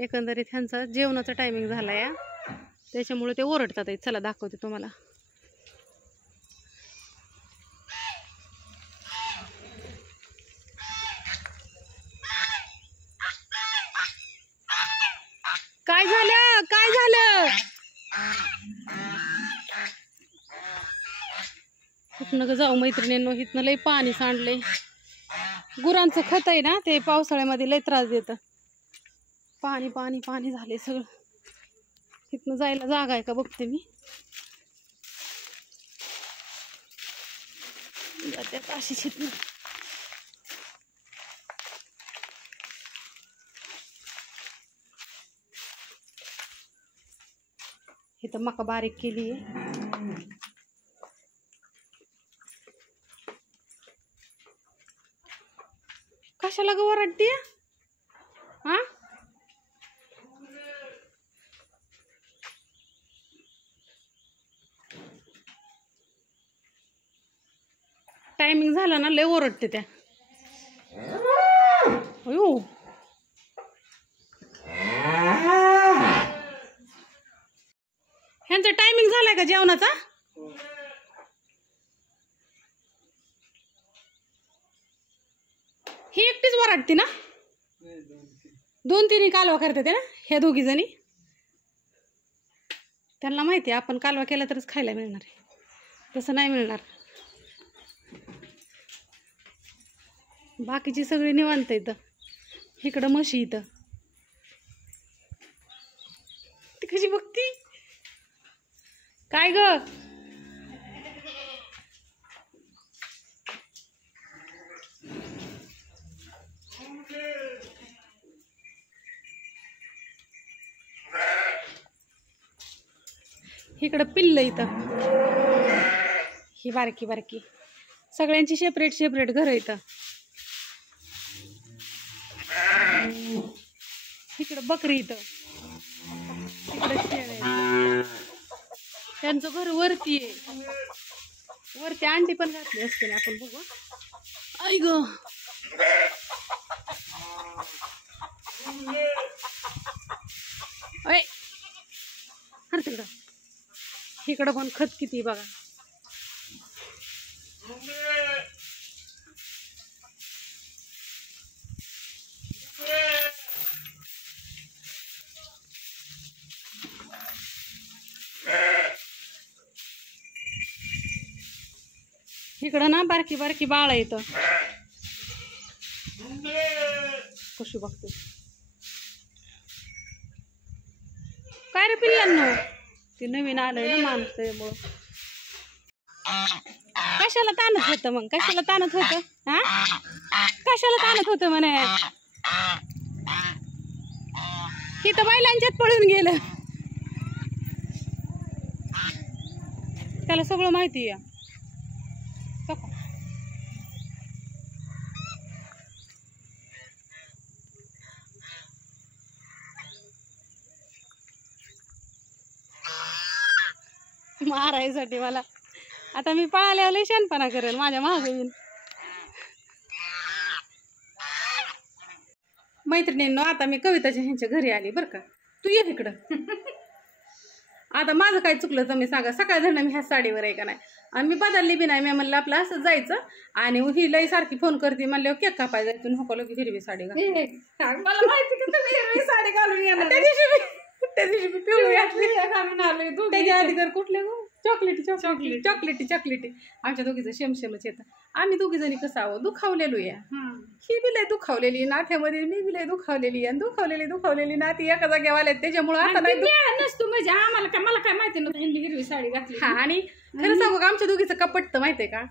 एकंदरीत ह्यांचा जेवणाचा टायमिंग झाला या, त्याच्यामुळे ते ओरडतात आहेत. चला दाखवते तुम्हाला. काय झालं, काय झालं? इथनं जाऊ मैत्रिणींनो, इथनं लय पाणी सांडलंय. गुरांचं खत आहे ना, ते पावसाळ्यामध्ये लय त्रास देतं. पाणी पाणी पाणी झाले सगळं. इथनं जायला जागा आहे का बघते मी. जात्यात अशीच इथनं. इथं मका बारीक केली आहे. कशाला ग ओरडते? हा, टायमिंग झाला ना लय ओरडते त्या. अयो, ह्यांचा टायमिंग झालाय का जेवणाचा? ही एकटीच ओरडते ना? 2-3 कालवा करते ते ना ह्या दोघी जणी. त्यांना माहिती आहे आपण कालवा केला तरच खायला मिळणार आहे, तसं नाही मिळणार. बाकीची सगळी निवांत इथं. इकडं म्हशी इथं. ती कशी बघती काय ग? इकडं पिल्ल इथं. ही बारकी बारकी सगळ्यांची सेपरेट सेपरेट घर इथं. इकडं बकरी इथं. इकडं शेळ्या. त्यांचं घर वरती आहे. वरती अंडी पण घातली असते ना आपण बघू. आई ग, अय हर तिकडं. इकडं पण खत किती बघा. इकडं ना बारकी बारकी बाळ येतं. कशी बघते काय रे पिल्लांनो? ते नवीन आलंय ना माणूस, त्यामुळं. कशाला ताणत होतं मग? कशाला ताणत होतं? हा, कशाला ताणत होतं म्हणे? ही तर बैलांच्यात पळून गेलं. त्याला सगळं माहिती आहे. मारायसाठी मला. आता मी पळाल्यावर लय शहाणपणा करेल माझ्या मागे येऊन. मैत्रिणींनो, आता मी कविताच्या ह्यांच्या घरी आली बरं का. तू ये इकडं. आता माझं काय चुकलं तर मी सांगा. सकाळ धरण मी ह्या साडीवर आहे का नाही, आणि मी बदलली बी नाही. मी म्हणलं आपलं असं जायचं. आणि ही लई सारखी फोन करते म्हणल्यावर केक कापायला जायचं. नको की हिरवी साडी घाल. मला माहिती की तुम्ही हिरवी साडी घालून येणार. त्या दिवशी मी पिवळी घालून आलोय. त्याच्या आधी घर कुठले गो? चॉकलेटी चॉकलेटी चॉकलेटी चॉकलेटी. आमच्या दोघीचं शेमशेमच येतं. आम्ही दोघी जणी कसं आहो दुखावलेलो या. ही बी लय दुखावलेली नाथ्यामध्ये, मी बी लय दुखावलेली. आणि दुखावलेली नाती एका जागेवर आल्या. त्याच्यामुळे आता नाही नसतो म्हणजे आम्हाला काय, मला काय माहिती नव्हतं हिरवी साडी घातली. हा, आणि खरं सांगू का आमच्या दोघीचं कपट तर माहितीये का,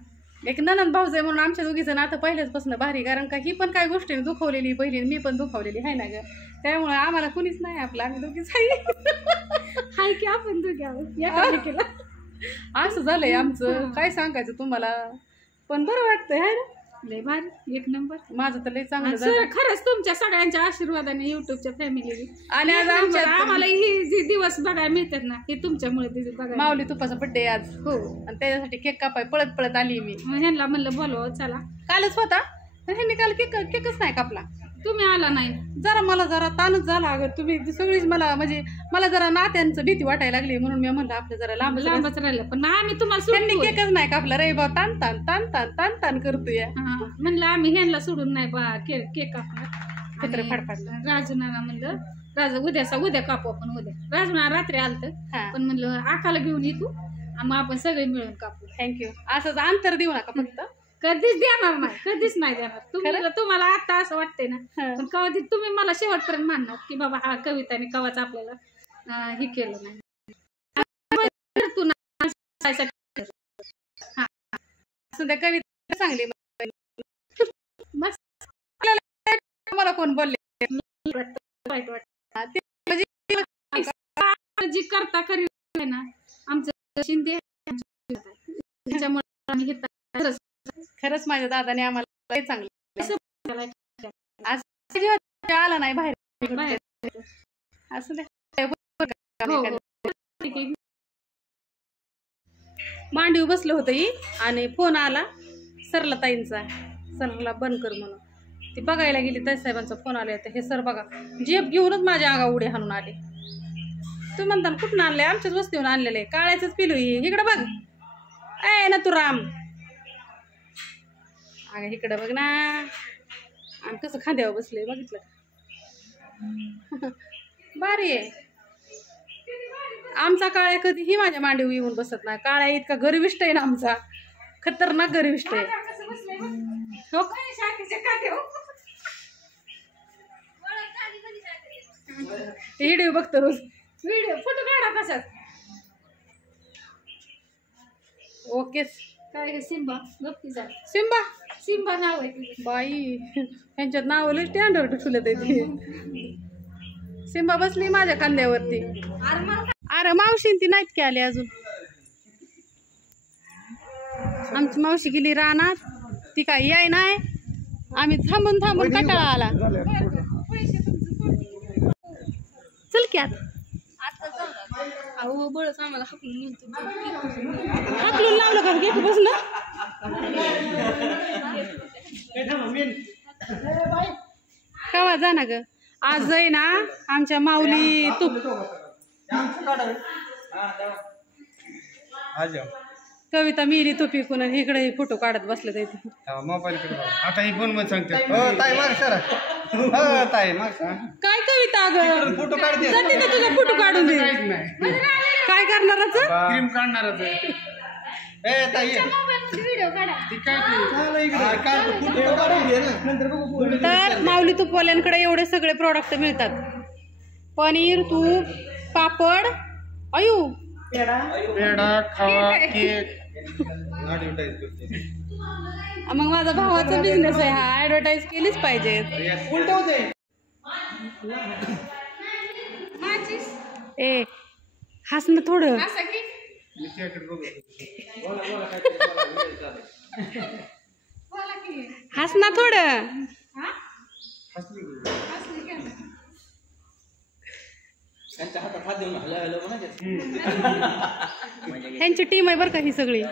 एक ननंद भाऊज आहे म्हणून आमच्या दोघीचं नातं पहिल्याचपासून भारी. कारण का ही पण काय गोष्टीने दुखवलेली पहिली, मी पण दुखावलेली आहे ना ग. त्यामुळे आम्हाला कुणीच नाही आपलं, आम्ही दोघीच हाय की आपण दोघी आहोत. असं झालंय आमचं. काय सांगायचं तुम्हाला, पण बरं वाटतंय हाय ना. लय भारी, एक नंबर. माझं तर लय चांगलं झालं खरंच तुमच्या सगळ्यांच्या आशीर्वादाने, युट्यूबच्या फॅमिली. आणि आज आम्हाला ही जे दिवस बघायला मिळतात ना, हे तुमच्यामुळे बघायला. माऊली तुपाचा बड्डे आज. हो, आणि त्याच्यासाठी केक कापाय पळत पळत आली मी. ह्यांना म्हणलं बोलवा चला. कालच होता, ह्यांनी काल केकच नाही कापला. तुम्ही आला नाही. मला जरा ताणच झाला. अगं तुम्ही सगळीच मला म्हणजे मला जरा नात्यांचं भीती वाटायला लागली म्हणून मी म्हणलं आपलं जरा लांबच राहिलं. पण आम्ही तुम्हाला त्यांनी सोडून केकच नाही कापला रे बा ताण ताण ताण ताण ताण ताण करतोय. म्हणलं आम्ही ह्यांना सोडून नाही बा केक कापला. कुत्र फाडफाडलं. राजूनाना म्हणलं राजा उद्या कापू आपण. उद्या राजूना रात्री आलत पण म्हणलं आकाला घेऊन येतो मग आपण सगळे मिळून कापू. थँक्यू. असंच अंतर देऊ नका फक्त. कधीच देणार नाही. कधीच नाही देणार. तुम्हाला आता असं वाटतंय ना पण कवा तुम्ही मला शेवटपर्यंत मानणार की बाबा हा कविताने कवाच आपल्याला हे केलं नाही. कविता चांगली मला कोण बोलले वाईट जी करता करी ना आमचं शिंदे त्याच्यामुळे खरंच माझ्या दादाने आम्हाला चांगलं आला नाही बाहेर असं मांडीव बसलं होतं आणि फोन आला सरला ताईंचा. सरला बंद कर म्हणून ती बघायला गेली. ताई साहेबांचा फोन आला होता. हे सर बघा जेब घेऊनच माझ्या अंगा उडी हाणून आले. तू म्हणता कुठून आणले? आमच्याच वस्तीहून आणलेले. काळ्याच पिलू इकडं बघ. ए ना तू राम अगं इकडं बघ ना. आणि कसं खांद्यावर बसले बघितलं भारी आहे. आमचा काळ्या कधीही माझ्या मांडीवर येऊन बसत नाही. काळ्या इतका गरिष्ठ आहे ना आमचा. खतरनाक गरिष्ठ आहे. हो व्हिडिओ बघतो रोज. व्हिडिओ फोटो काढा कशात. ओके. काय सिम्बा गप्पीचा सिम्बा सिम्बा नाव आहे बाई. त्यांच्यात नाव लई स्टँडर्ड ठुलत आहे ते. सिम्बा बसली माझ्या खांद्यावरती. अरे मावशी ती नाहीत की आली अजून. आमची मावशी गेली रानात. ती काय याय नाही. आम्ही थांबून थांबून कंटाळा आला. चल की आता. अहो बळच आम्हाला हाकलून लावलं का गेट बसून कवा जा ना ग. आज आहे ना आमच्या माऊली तू कविता मिरी तो पिकून इकडे फोटो काढत बसले ते मोबाईल आता ही फोन मध्ये सांगते. ताई माग सर ताई माग काय कविता अगं फोटो काढते. तुझा फोटो काढून दे. काय करणारच क्रीम काढणारच. ए ताई तर माऊली तूपवाल्यांकडे एवढे सगळे प्रोडक्ट मिळतात. पनीर तूप पापड अयो पेढा खवा केक. मग माझा भावाचा बिझनेस आहे हा. ऍडव्हर्टाईज केलीच पाहिजे. ए हस ना थोडं. हस ना थोडं. ह्यांची टीम आहे बरं का ही सगळी.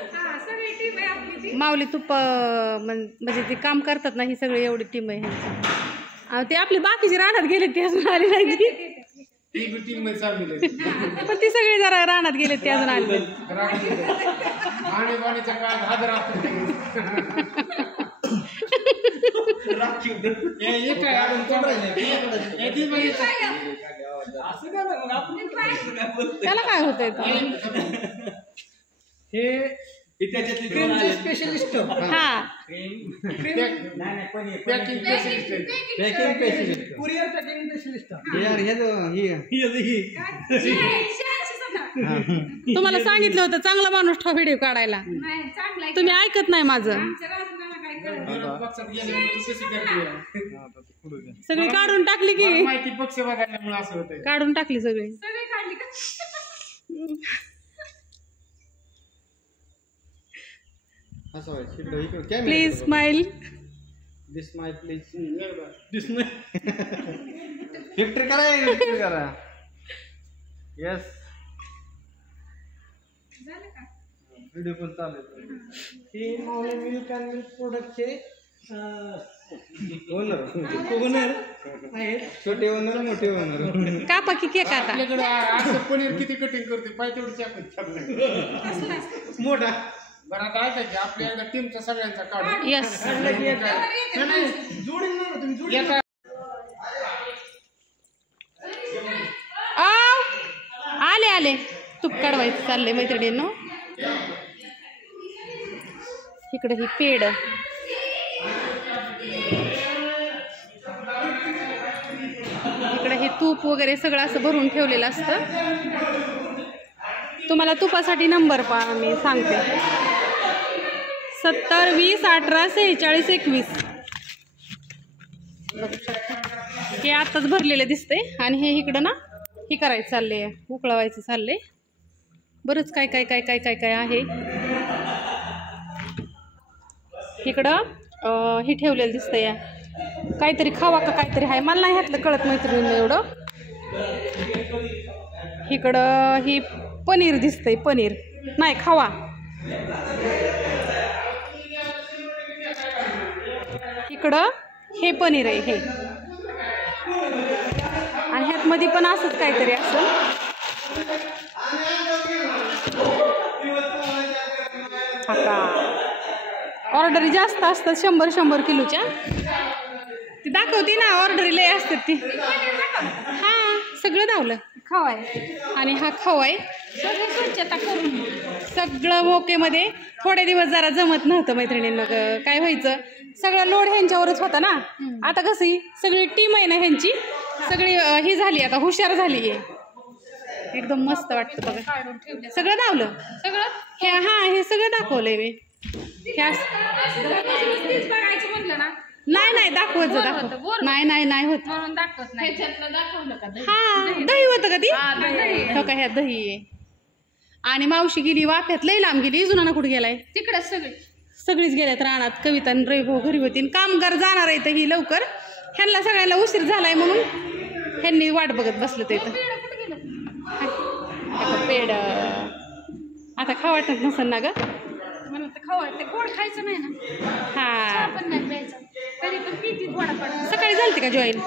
माऊली तूप म्हणजे ते काम करतात ना ही सगळी एवढी टीम आहे ह्यांची. ते आपली बाकीची रानात गेले ते अजून आली नाही. पण ती सगळी जरा रानात गेले ते अजून आले. त्याला काय होतंय स्पेशलिस्ट. हा कुरिअर पॅकिंग स्पेशलिस्ट. तुम्हाला सांगितलं होतं चांगला माणूस ठेवा व्हिडिओ काढायला. तुम्ही ऐकत नाही माझं. सगळी काढून टाकली की माहिती पक्ष बघायला असं होतं. काढून टाकली सगळी. Please smile. This my please. This my victory करा. यस व्हिडिओ पण चालू आहे. हे माऊली मिल्क अँड मिल्क प्रोडक्टचे ओनर छोटे ओनर मोठे ओनर कापा की केक आता आपल्याकडे आता पनीर किती कटिंग करते पाय तेवढी मोठा बरं आता ऐकायचं आपल्या एकदा टीमचा सगळ्यांचा काढू यस जोडील ना तुम्ही जोडील आले आले तूप काढवायचं चाललंय मैत्रिणींनो इकडे ही पेड इकडे हे तूप वगैरे सगळं असं भरून ठेवलेलं असतं तुम्हाला तुपासाठी नंबर मी सांगते 70 20 18 46 21 बघू शकता हे आताच भरलेलं दिसतंय आणि हे इकडं ना हे करायचं चाललंय उकळवायचं चाललंय बरंच काय काय काय काय काय काय आहे इकडं हे ठेवलेलं दिसतंय या काहीतरी खावा का काहीतरी आहे मला नाही ह्यातलं कळत मैत्रिणींना एवढं इकडं ही पनीर दिसतंय पनीर नाही खावा इकडं हे पनीर आहे हे आणि ह्यातमध्ये पण असंच काहीतरी असेल ऑर्डरी जास्त असतात 100 किलोच्या ती दाखवते ना ऑर्डरी लय असतात ती हां सगळं धावलं खवाय आणि हा खवाय सगळी स्वच्छता करून सगळं ओकेमध्ये थोडे दिवस जरा जमत नव्हतं मैत्रिणींना काय व्हायचं सगळा लोड ह्यांच्यावरच होता ना आता कशी सगळी टीम आहे ना ह्यांची सगळी ही झाली आता हुशार झाली आहे एकदम मस्त वाटतं बघा काढून ठेवले सगळं धावलं सगळं हे हां हे सगळं दाखवलंय मी बघायचं म्हटलं ना नाही दाखवत नाही होत म्हणून दाखवत नाही हा दही होतं का ती हो का ह्या दही आहे आणि मावशी गेली वाफ्यात लई लांब गेली जुना कुठे गेलाय तिकडे सगळीच गेल्यात रानात कविता आणि रविभाऊ घरी होती कामगार जाणार आहे ही लवकर ह्यांना सगळ्यांना उशीर झालाय म्हणून ह्यांनी वाट बघत बसलं ते पेड आता खा वाटत नसेल ना ग म्हणून ते गोड खायचं नाही ना हा पण नाही प्यायचं तरी पण किती गोडा सकाळी झालते का जॉईन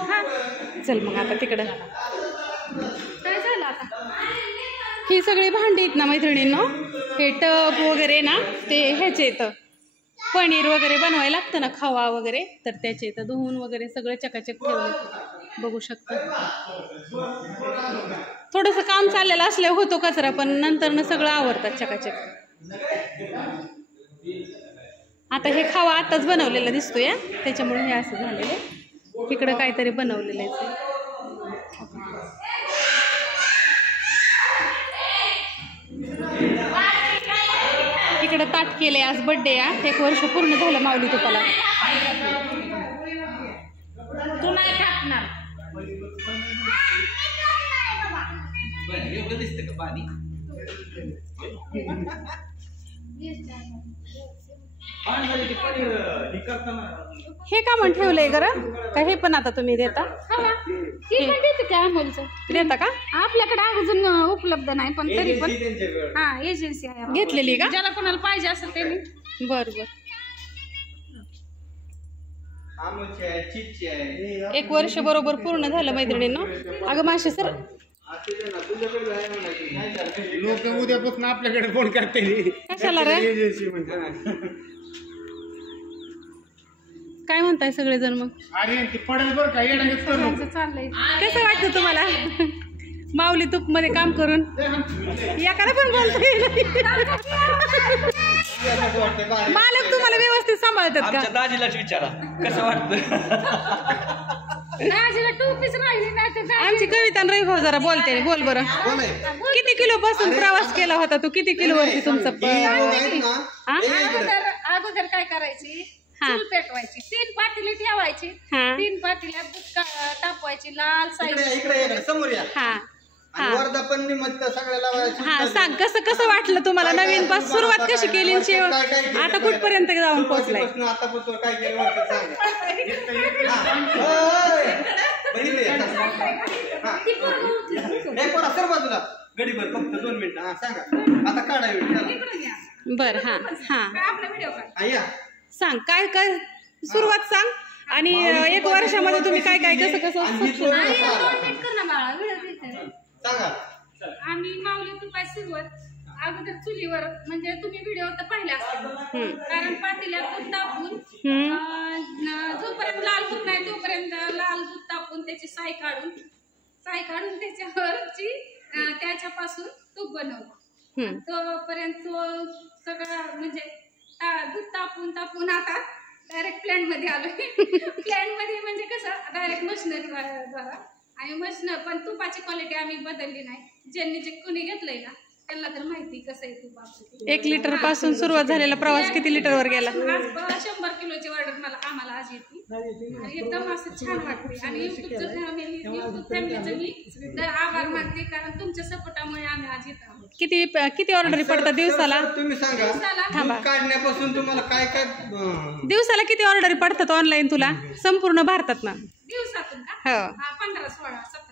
चल मग आता तिकडं काय झालं आता ही सगळी भांडी आहेत ना मैत्रिणींनो हे टप वगैरे ना ते ह्याचे येतं पनीर वगैरे बनवायला लागतं ना खवा वगैरे तर त्याचे येतं धुवून वगैरे सगळं चकाचक ठेवलं बघू शकता थोडंसं काम चाललेलं असल्या होतो कचरा पण नंतर सगळं आवरतात चकाचक आता हे खावा आताच बनवलेलं दिसतोय त्याच्यामुळे हे असं झालेलं आहे इकडं काहीतरी बनवलेलं आहे इकडं ताट केलंय आज बर्थडे 1 वर्ष पूर्ण झालं माऊली तुपाला तू नाही टाकणार एवढं दिसतं का पाणी हे का म्हणून ठेवलंय गरम का हे पण आता तुम्ही देता ही पण देते का अमोलचं देता का आपल्याकडे अजून उपलब्ध नाही पण तरी पण हा एजन्सी आहे घेतलेली का ज्याला कोणाला पाहिजे असेल त्यांनी बरोबर 1 वर्ष बरोबर पूर्ण झालं मैत्रिणींनो अगं माशी सर लोक उद्यापासून आपल्याकडे फोन करते कशाला रे काय म्हणताय सगळेजण मग अरे ती पडेल बरं का येण्याचं करू चाललंय कसं वाटतं तुम्हाला माऊली तूप मध्ये काम करून एकाला पण मालक तुम्हाला व्यवस्थित सांभाळतात का दाजीलाच विचारा कसं वाटतं टोपीच राहिली नाही आमची कविता रवी भाऊ जरा बोलते बोल बरं किती किलो पासून प्रवास केला होता तू किती किलो वरती तुमचं अगोदर काय करायची चूल पेटवायची 3 पातेली ठेवायची 3 पातेल्यात दूध तापवायची लाल साईड समोर या वर्धापन निमित्त सगळ्याला हा सांग कसं कसं वाटलं तुम्हाला नवीन पासून सुरुवात कशी केली आता कुठपर्यंत जाऊन पोहोचलाय आतापासून काय केलं सर बाजूला गडीभर फक्त 2 मिनिटं हा सांगा आता काढा बर हा आपला व्हिडिओ काढ सांग काय काय सुरुवात सांग आणि 1 वर्षामध्ये तुम्ही काय काय कसं कसं सांगा. आम्ही माऊली तुपाची सुरुवात अगोदर चुलीवर, म्हणजे तुम्ही व्हिडिओ तर पाहिले असतील, कारण पातेल्यात दूध तापून जोपर्यंत लाल होत नाही तोपर्यंत लाल दूध तापून त्याची साय काढून त्याच्यावरची त्याच्यापासून तूप बनवतो. तोपर्यंत तो सगळा म्हणजे दूध तापून आता डायरेक्ट प्लॅन मध्ये आलोय. प्लॅन मध्ये म्हणजे कसं डायरेक्ट मशिनरी द्वारा, आणि मशीन पण तुपाची क्वालिटी आम्ही बदलली नाही. ज्यांनी जे कोणी घेतलंय ना त्यांना तर माहिती कसं आहे तूप आपलं. 1 लिटर पासून सुरुवात झालेला प्रवास किती लिटरवर गेला? आज 100 किलोची ऑर्डर आम्हाला आज येते आणि एकदम असं छान वाटते. आणि युट्यूब फॅमिलीचं मी तर आभार मानते, कारण तुमच्या सपोर्टामुळे आम्ही आज येत आहोत. किती ऑर्डरी पडतात दिवसाला? तुम्ही सांगा. दूध काढण्यापासून तुम्हाला काय काय दिवसाला किती ऑर्डरी पडतात ऑनलाईन तुला संपूर्ण भारतात ना? दिवसातून का? हो 15, 16, 17.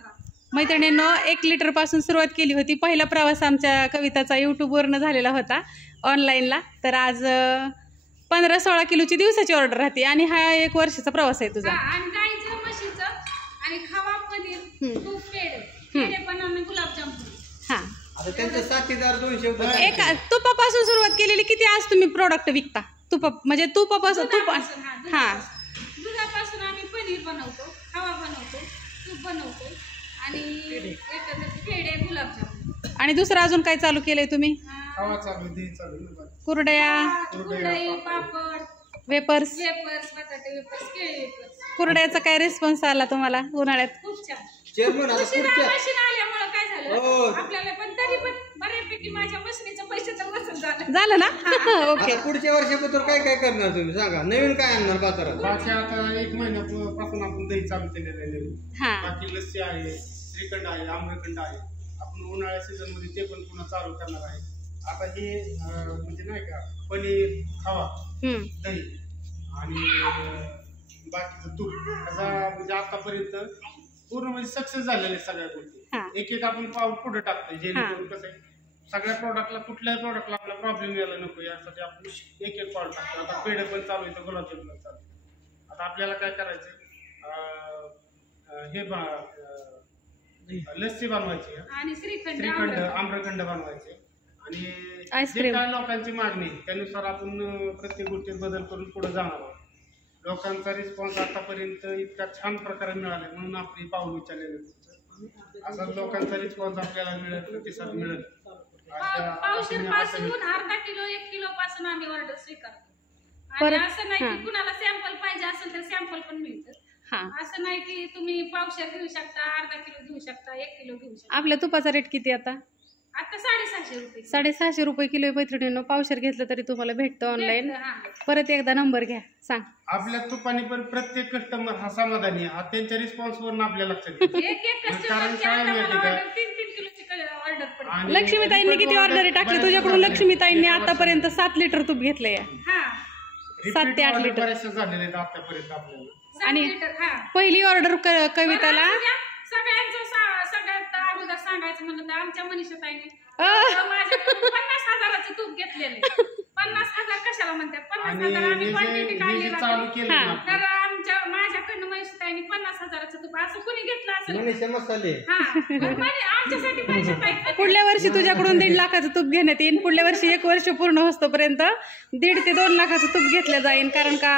मैत्रिणींनो, 1 लिटर पासून सुरुवात केली होती. पहिला प्रवास आमच्या कविताचा युट्यूबवरनं झालेला होता ऑनलाईनला. तर आज 15-16 किलोची दिवसाची ऑर्डर राहते आणि हा 1 वर्षाचा प्रवास आहे तुझा. आणि गाईचं, म्हशीचं आणि खवा, पनीर, तूप, पेढे पण आम्ही गुलाबजामुन. हा, आता त्यांचं 7,200 एक तुपापासून सुरुवात केलेली. किती आज तुम्ही प्रोडक्ट विकता? म्हणजे तुपापासून हा दुधापासून आम्ही पनीर बनवतो, खवा बनवतो, तूप बनवतो आणि एकंदर पेढे, गुलाबजामुन. आणि दुसरं अजून काय चालू केलंय तुम्ही? खावा चालू, दही चालू, कुरड्या, कुरडई, पापड, वेपर्स, बटाटे वेपर्स, केळी वेपर्स. कुरड्याचा काय रिस्पॉन्स आला तुम्हाला उन्हाळ्यात? खूप छान. चेअरमन आता पुढच्या मशीन आल्यामुळे काय झालं आपल्याला, पण तरी पण बऱ्यापैकी माझ्या मशीनीचं पैशाचं वसूल झालं ना? ओके. आता पुढच्या वर्षाबद्दल काय काय करणार तुम्ही सांगा. नवीन काय आणणार बाजारात? बाकी आता 1 महिन्यापासून आपण दही चालू केलेलं आहे नवीन. हा, बाकी लस्सी आहे, श्रीखंड आहे, आम्रखंड आहे. आपण उन्हाळ्या सीझन मध्ये ते पण पुन्हा चालू करणार आहे. आता हे म्हणजे नाही का पनीर, खवा, दही आणि बाकीचं तूप असा म्हणजे आतापर्यंत पूर्ण म्हणजे सक्सेस झालेले सगळ्या गोष्टी. एक आपण पाऊल पुढे टाकतोय, जेणेकरून कसं आहे सगळ्या प्रोडक्टला, कुठल्याही प्रोडक्टला आपला प्रॉब्लेम यायला नको यासाठी आपण एक पाऊल टाकतो. आता पेढे पण चालू आहे, गुलाबजामुन चालू आहे. आता आपल्याला काय करायचं, हे लस्सी बनवायची आणि श्रीखंड, आम्रखंड बनवायचे. आणि जे काय लोकांची मागणी त्यानुसार आपण प्रत्येक गोष्टीत बदल करून पुढे जाणार आहोत. लोकांचा रिस्पॉन्स आतापर्यंत इतका छान प्रकारे मिळाला म्हणून आपली पाऊल उचललेलं. असा लोकांचा रिस्पॉन्स आपल्याला मिळेल, प्रतिसाद मिळेल. पावशेर पासून अर्धा किलो, 1 किलो पासून आम्ही ऑर्डर स्वीकारतो. आणि असं नाही की कुणाला सॅम्पल पाहिजे असेल तर सॅम्पल पण मिळतं. असं नाही की तुम्ही पावशेर घेऊ शकता, अर्धा किलो घेऊ शकता, 1 किलो घेऊ शकता. आपल्या तुपाचा रेट किती आता? आता 650 रुपये. 650 रुपये किलो. मैत्रिणींनो, पावशेर घेतलं तरी तुम्हाला भेटतं ऑनलाईन. परत एकदा नंबर घ्या, सांग. आपल्या तुपाने पण प्रत्येक कस्टमर हा समाधानी आहे. त्यांच्या रिस्पॉन्स वरून आपल्या लक्षात येतं. कारण काय माहिती का, 3-3 किलोची ऑर्डर पडते. लक्ष्मीताईंनी किती ऑर्डरी टाकली तुझ्याकडून? लक्ष्मीताईंनी आतापर्यंत 7 लिटर तूप घेतलंय. 7 ते 8 लिटर बरेचसे झालेले आहेत आतापर्यंत आपल्याला. आणि पहिली ऑर्डर कविताला सगळ्यात अगोदर सांगायचं म्हणलं तर आमच्या मनीषाताईने माझ्याकडून 50,000चं तूप घेतलेलं. 50,000 कशाला म्हणतात? 50,000 आम्ही क्वांटिटी काढली तर माझ्याकडनं मनीषाताईने 50,000चं तूप असं कुणी घेतलं असेल मसाले. आमच्यासाठी मनीषाताई. पुढल्या वर्षी तुझ्याकडून 1.5 लाखाचं तूप घेण्यात येईल. पुढल्या वर्षी 1 वर्ष पूर्ण होतोपर्यंत 1.5 ते 2 लाखाचं तूप घेतलं जाईल. कारण का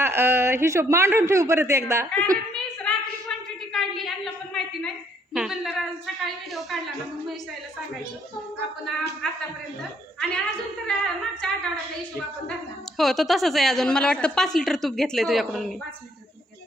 हिशोब मांडून ठेवू परत एकदा. मी रात्री क्वांटिटी काढली, यांना पण माहिती नाही. मी म्हणलं सकाळी व्हिडिओ काढला ना मग महेशाला सांगायचं आपण आतापर्यंत. आणि अजून तर मागच्या आठवड्यातला हिशोब आपण धरला. हो, तो तसंच आहे अजून. मला वाटतं 5 लिटर तूप घेतलंय तुझ्याकडून मी. 5 लिटर तूप घेतलं.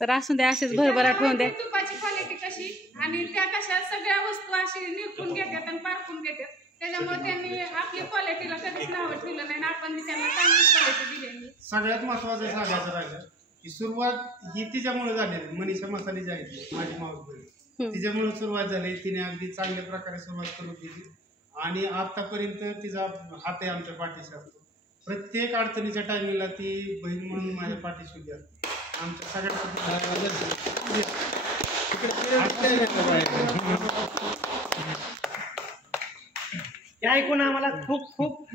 तर असून द्या, असेच भरभराट ठेवून द्या. तुपाची क्वालिटी कशी आणि त्या कशा सगळ्या वस्तू अशी निरखून घेतात आणि पारखून घेतात. त्याच्यामुळे त्यांनी आपली क्वालिटीला कधीच नाव ठेवलं नाही. आपण त्यांना चांगलीच क्वालिटी दिलेली. सगळ्यात महत्वाचं सांगायचं राहिलं की सुरुवात ही तिच्यामुळे झाली. मनीषा मसाले जी आहे माझी मावस, तिच्यामुळे सुरुवात झाली. तिने अगदी चांगल्या प्रकारे सुरुवात करून दिली आणि आतापर्यंत तिचा हात आहे आमच्या पाठीशी असतो. प्रत्येक अडचणीच्या टायमिंगला ती बहीण म्हणून माझ्या पाठीशी उभी असते. आमच्या सगळ्या हे ऐकून आम्हाला खूप खूप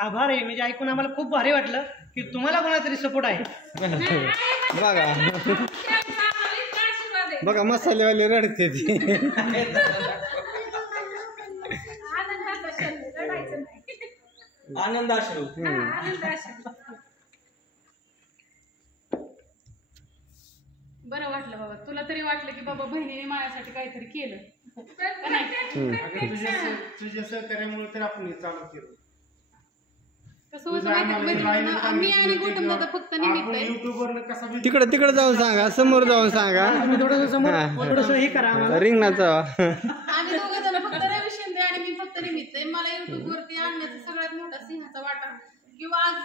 आभार आहे, म्हणजे ऐकून आम्हाला खूप भारी वाटलं की तुम्हाला कोणाचा तरी सपोर्ट आहे. बघा बघा मसालेवाले रडते ती. आनंदाचा क्षण, रडायचं नाही. आनंद अश्रू. आनंदाचा क्षण. बरं वाटलं बाबा. तुला तरी वाटलं की बाबा बहिणीने माझ्यासाठी काहीतरी केलं. तुझ्या सहकार्यामुळे तर आपण हे चालू केलं. कसं होतं माहिती का, मी आणि गौतम दादा फक्त निमित्त आहे. युट्यूबवरनं कसा तिकडे जाऊन सांगा, समोर जाऊन सांगा. थोडंसं हे करा आम्हाला. रिंगणात जावा. आम्ही दोघं जण फक्त रवी शिंदे आणि मी फक्त निमित्त आहे. मला युट्यूब वरती आणण्याचा सगळ्यात मोठा सिंहाचा वाटा किंवा आज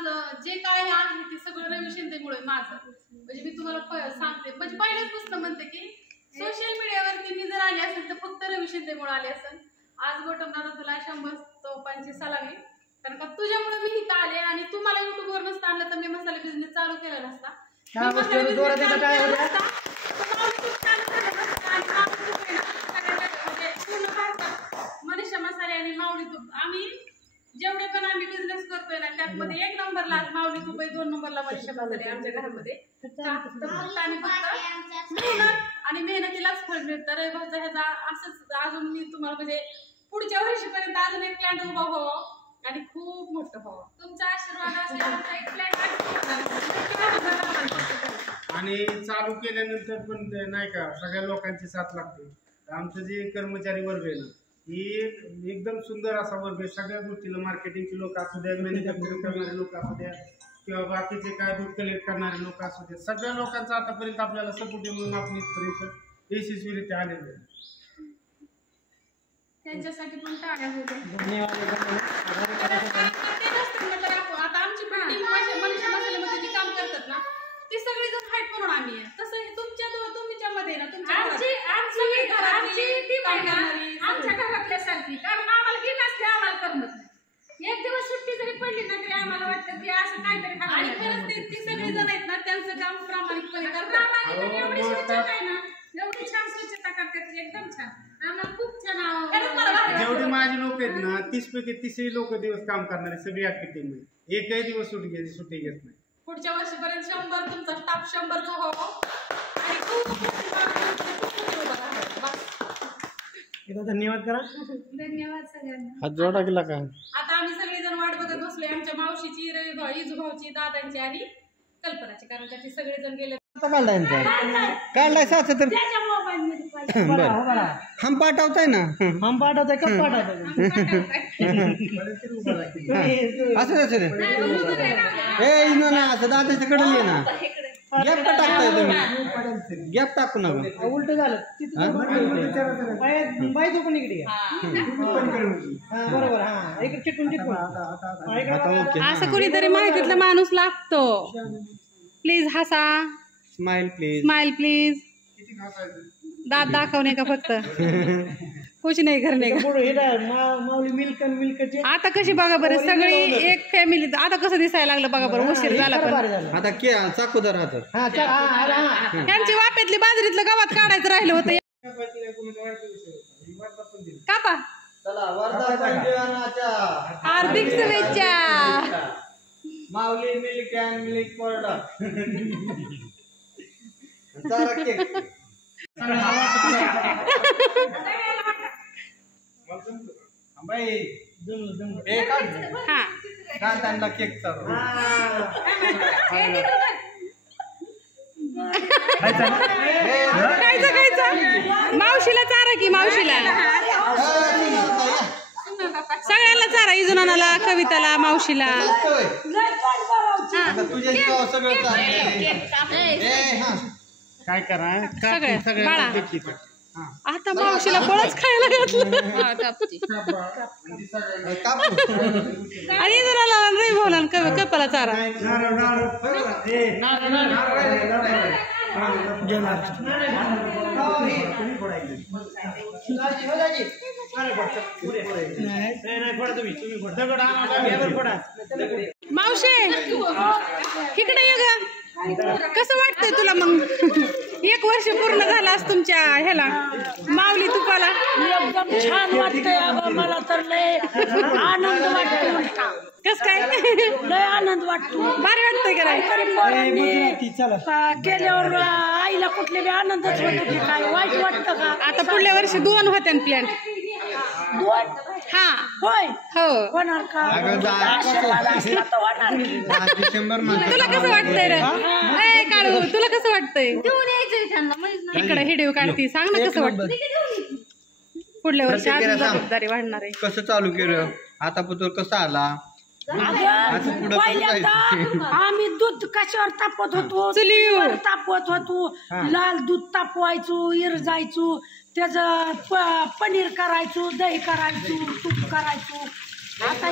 जे काय आहे ते सगळं रवी शिंदेमुळे माझं. म्हणजे मी तुम्हाला सांगते, म्हणजे पहिल्यापासून म्हणते की सोशल मीडियावरती मी जर आली असेल तर फक्त रवी शिंदेमुळे आले असेल. आज गौतम दादा तुला 100 तोफांची सलामी, कारण का तुझ्यामुळे मी इथं आले. आणि तू मला युट्यूबवर नसता आणलं तर मी मसाला बिझनेस चालू केला नसता. मनीषा मसाले आणि माऊली तूप, आम्ही जेवढे पण आम्ही बिझनेस करतोय ना त्यामध्ये 1 नंबरला आज माऊली तूप आहे, 2 नंबरला मनीषा मसाले आमच्या घरामध्ये. आणि मेहनतीलाच फळ मिळतं. रविवारचा ह्याचा असंच अजून मी तुम्हाला म्हणजे पुढच्या वर्षीपर्यंत अजून एक प्लॅन उभा व्हावा आणि खूप मोठं व्हावं. तुमचा आशीर्वाद असेल आमचा एक प्लॅन. आणि चालू केल्यानंतर पण ते नाही का सगळ्या लोकांची साथ लागते. आमचं जे कर्मचारी वर्ग आहे ना ही एकदम सुंदर असा वर्ग आहे. सगळ्या गोष्टीला मार्केटिंगचे लोक असू द्या, मॅन्युफॅक्चरिंग करणारे लोक असू द्या किंवा बाकीचे काय दूध कलेक्ट करणारे लोक असू द्या, सगळ्या लोकांचा आतापर्यंत आपल्याला सपोर्ट म्हणून आपण इथपर्यंत यशस्वीरित्या आलेलो आहे. त्यांच्यासाठी पण टाळ्या होत्या. आता आमची बिल्डिंग मनीषा मसाल्यामध्ये जे काम करतात ना ते सगळे जण हाईट म्हणून आम्ही आहे. तसं तुमच्या मध्ये ना तुमच्या आमची टीम आहे ना आमच्या घरातल्यासारखी, कारण आम्हाला की नसते आम्हाला करमत नाही. एक दिवस सुट्टी जरी पडली ना तरी आम्हाला वाटतं की असं काहीतरी आणि खरंच ते सगळे जण आहेत ना त्यांचं काम प्रामाणिकपणे करतात. प्रामाणिक एवढी स्वच्छता आहे ना, एवढी छान स्वच्छता करतात, एकदम छान. आम्हाला खूप छान. जेवढे माझे लोक आहेत ना 30 पैकी 30 लोक दिवस काम करणारे सगळी अख्खी टीम आहे. एकही दिवस सुट्टी घेत नाही. पुढच्या वर्षीपर्यंत 100 तुमचा स्टाफ 100चा व्हावा आणि धन्यवाद करा. धन्यवाद सगळ्यांना. हात जोडा गेला का? आता आम्ही सगळेजण वाट बघत बसलोय आमच्या मावशीची, इजूभाऊची, दादांची आणि कल्पनाची, कारण त्याचे सगळेजण गेले. काढलाय साच तर बरं हम पाठवताय ना. हम पाठवताय का पाठवताय असं ए ना असं दादाच्या कडे ये ना. गॅप का टाकताय तुम्ही? गॅप टाकू नका. उलट झालं बाय तो पण इकडे बरोबर. हा इकडे चिटकून असं कोणीतरी माहितीतला माणूस लागतो. प्लीज हसा. Smile please. Smile please. दात दाखवणे का फक्त कुछ नाही करणे का. माऊली मिल्क मिल्कचे आता कशी बघा बरं सगळी एक फॅमिली. आता कसं दिसायला लागलं बघा बरं. उशीर झाला पण आता चाकूदार हातात त्यांची वाप्यातली बाजरीतलं गावात काढायचं राहिलं होतं. कापा. हार्दिक शुभेच्छा. माऊली मिल्क अँड मिल्क पावडर. कांदा केक चालू. खायचं मावशीला चारा की मावशीला सगळ्यांना चारा. इजुनाला, कविताला, मावशीला. काय करा सगळ्या आता मावशीला फळच खायला घातलं. आणि इजुनाला नाही बोला कपाला चारा. मावशे इकडे ये ग. कसं वाटतंय तुला मग? 1 वर्ष पूर्ण झालं आज तुमच्या ह्याला माऊली तुपाला. एकदम छान वाटतंय अगं, मला तर लय आनंद वाटतो. कस काय लय आनंद वाटतो. भारी वाटतंय का नाही? काहीतरी पोरांनी केल्यावर आईला कुठले बी आनंदच होतो की काय वाईट वाटतं का? आता पुढल्या वर्षी 2 होत्या प्लॅन. 2 हा होय हो. होणार का? आशीर्वाद असला तर होणार की. डिसेंबर मध्ये तुला कसं वाटतंय रे? ए काढू, तुला कसं वाटतंय? इकडे हिडिओ काढती, सांग ना कसं वाटतं? पुढल्या वर्षी अजून जबाबदारी वाढणार आहे. कसं चालू केलं आता पुत्र कसा आला अगं, पुढं कसं पहिल्यांदा आम्ही दूध कशावर तापवत होतो, चुलीवर. तापवत होतो. लाल दूध तापवायचो, इरजायचो, त्याचं पनीर करायचो, दही करायचो, तूप करायचो. आता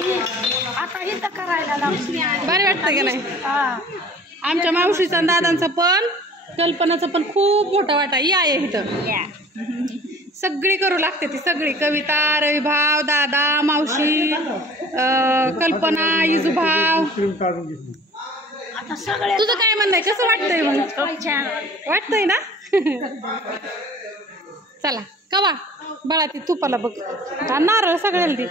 हे तर करायला लागलो. बरं वाटतं का नाही? हा. आमच्या मावशीचा आणि दादांचा पण कल्पनाचा पण खूप मोठा वाटा या इथं. सगळी करू लागते ती सगळी. कविता, रविभाव, दादा, मावशी, कल्पना, इजूभाव. आता सगळे तुझं काय म्हणणं आहे? कसं वाटतंय मग? वाटतंय ना? चला कवा बाळा ती तुपाला बघ. नारळ सगळ्याला दे.